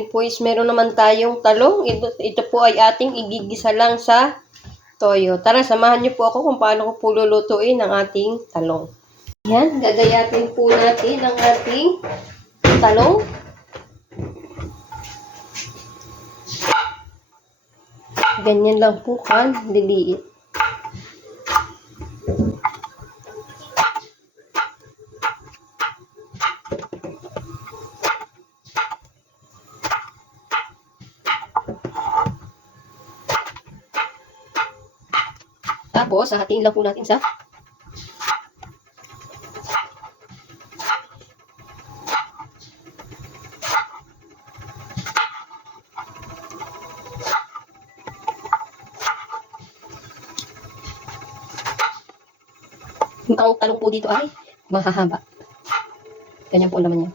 ngayon po is meron naman tayong talong. Ito po ay ating igigisa lang sa toyo. Tara, samahan niyo po ako kung paano ko po lulutuin ang ating talong. Yan, gagayatin po natin ang ating talong. Ganyan lang po liliit. Tapos, hahatiin lang po natin sa ang talong po dito ay mahahaba. Ganyan po naman niya.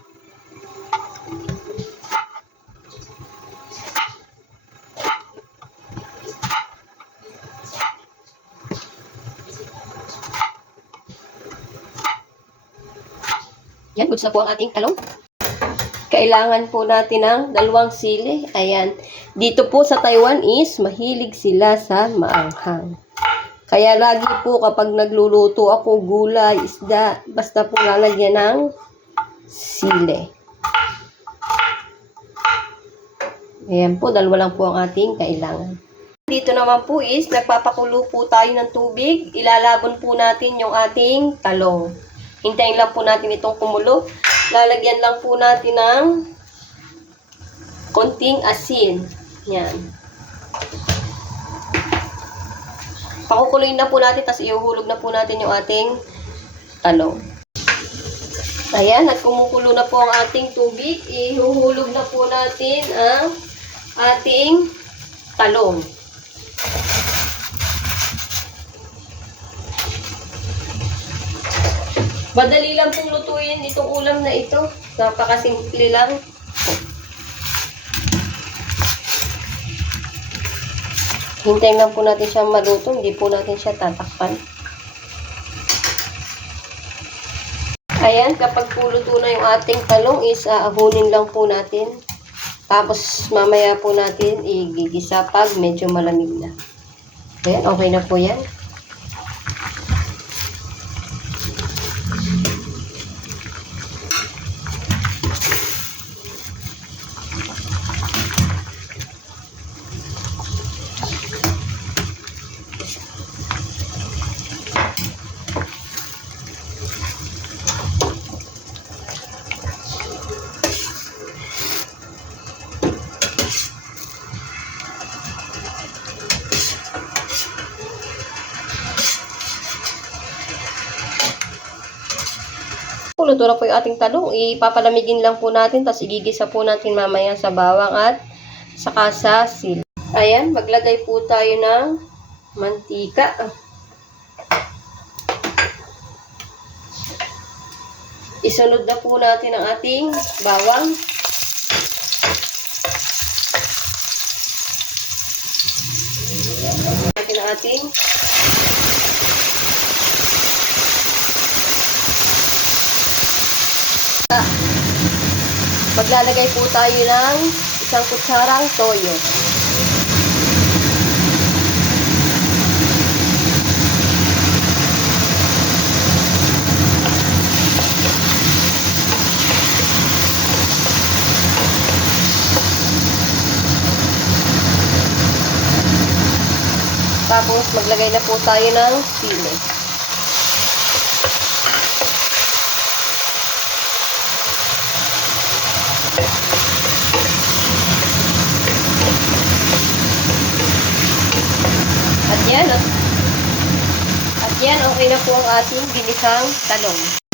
Yan, goods na po ang ating talong. Kailangan po natin ng 2 sili. Ayan. Dito po sa Taiwan is mahilig sila sa maanghang. Kaya lagi po kapag nagluluto ako gulay, isda, basta po lalagyan ng sili. Ayan po, 2 lang po ang ating kailangan. Dito naman po is nagpapakulo po tayo ng tubig. Ilalabon po natin yung ating talong. Hintayin lang po natin itong kumulo. Lalagyan lang po natin ng konting asin. Yan. Pakukuloyin na po natin, tapos ihuhulog na po natin yung ating talong. Ayan, at kumukulo na po ang ating tubig. Ihuhulog na po natin ang ating talong. Madali lang pong lutuin itong ulam na ito. Napakasimple lang. Hintayin lang po natin siya maluto. Hindi po natin siya tatakpan. Ayan, kapag puluto na yung ating talong is aahunin lang po natin. Tapos mamaya po natin igigisa pag medyo malamig na. Ayan, okay na po yan. Luto na po yung ating talong. Ipapalamigin lang po natin, tapos igigisa po natin mamaya sa bawang at saka sa sili. Ayan, maglagay po tayo ng mantika. Isunod na po natin ang ating bawang. Natin ang ating maglalagay po tayo ng 1 kutsarang toyo. Tapos maglagay na po tayo ng sili. At yan, okay na po ang ating ginisang talong.